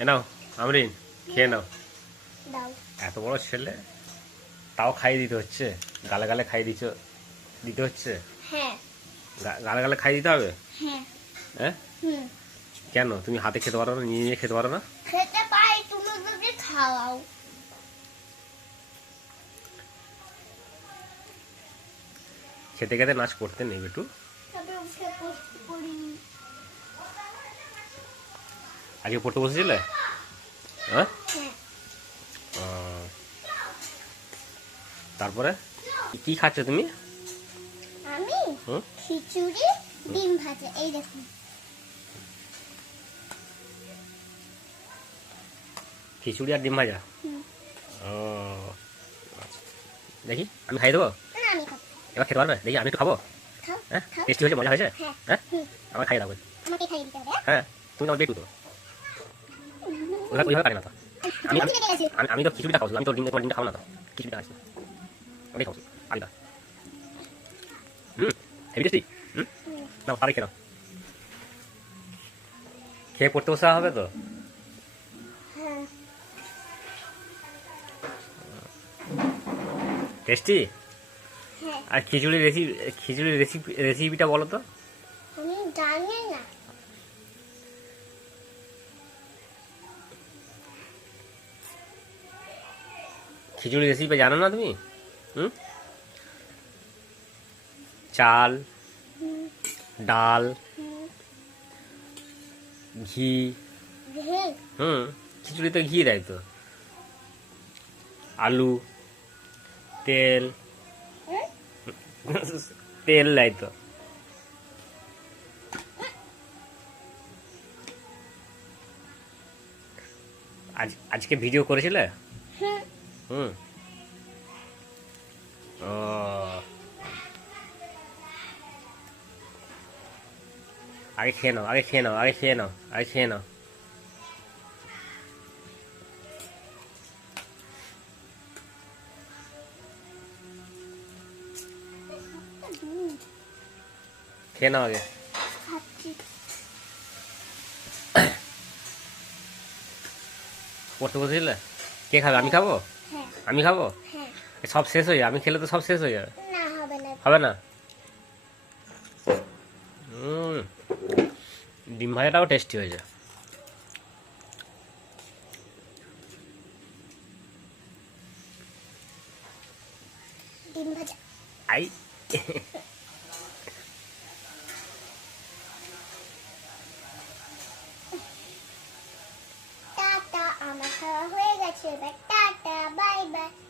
এ নাও আমরিন খেয়ে নাও। এত বড় ছেলে তাও খাইয়ে দিতে হচ্ছে? গালে গালে খাইয়ে দিচ্ছ দিতে হচ্ছে? হ্যাঁ। গালে গালে খাইয়ে দিতে হবে? হ্যাঁ। হ্যাঁ কেন? তুমি হাতে খেতে পারো না নিয়ে নিয়ে খেতে পারো না? খেতে পাই তুমি যদি খাওয়াও। খেতে খেতে নাচ করতে নেই একটু আগে পড়তে বসেছিলে? হ্যাঁ? হ্যাঁ। তারপরে? কি খাচ্ছ তুমি? আমি? খিচুড়ি ডিম ভাজা এই দেখুন খিচুড়ি আর ডিম ভাজা। ও। দেখি আমি খাই দেবো? এবার খেতে পারবে? দেখি আমি একটু খাব? হ্যাঁ? টেস্টি হয়েছে মজা হয়েছে? হ্যাঁ। হ্যাঁ? আমার খাইয়ে দাও হবে হ্যাঁ? তুমি আমার বেটু তো ওইভাবে পারি না তো। আমি আমি আমি তো খিচুড়িটা খাব আমি তো ডিম তোমার ডিমটা খাব না তো। খিচুড়িটা খাচ্ছি ওটাই খাব আলিদা হুম হেভি টেস্টি হুম না পারি খেয়ে খেয়ে পড়তে বসা হবে তো? হ্যাঁ। টেস্টি হ্যাঁ। আর খিচুড়ির রেসিপি খিচুড়ির রেসিপি রেসিপিটা বলো তো। আমি জানি না। খিচুড়ির রেসিপি জানো না তুমি? হুম? চাল, ডাল, ঘি, হুম? খিচুড়িতে ঘি দেয় তো। আলু, তেল তেল দেয় তো। আজ, আজকে ভিডিও করেছিলে? হুম, হুম ও আগে খেয়ে নাও আগে খেয়ে নাও আগে খেয়ে নাও আগে খেয়ে নাও হুম, খেয়ে নাও আগে খাচ্ছি পড়তে বসেছিলে কে খাবে আমি খাব হ্যাঁ আমি খাব? হ্যাঁ। সব শেষ হয়ে যাবে। আমি খেলে তো সব শেষ হয়ে যাবে। হবে না। ডিম ভাজাটাও টেস্টি হয়েছে ডিম ভাজা। আই। টাটা আমার খাওয়া হয়ে গেছে। এবার 拜。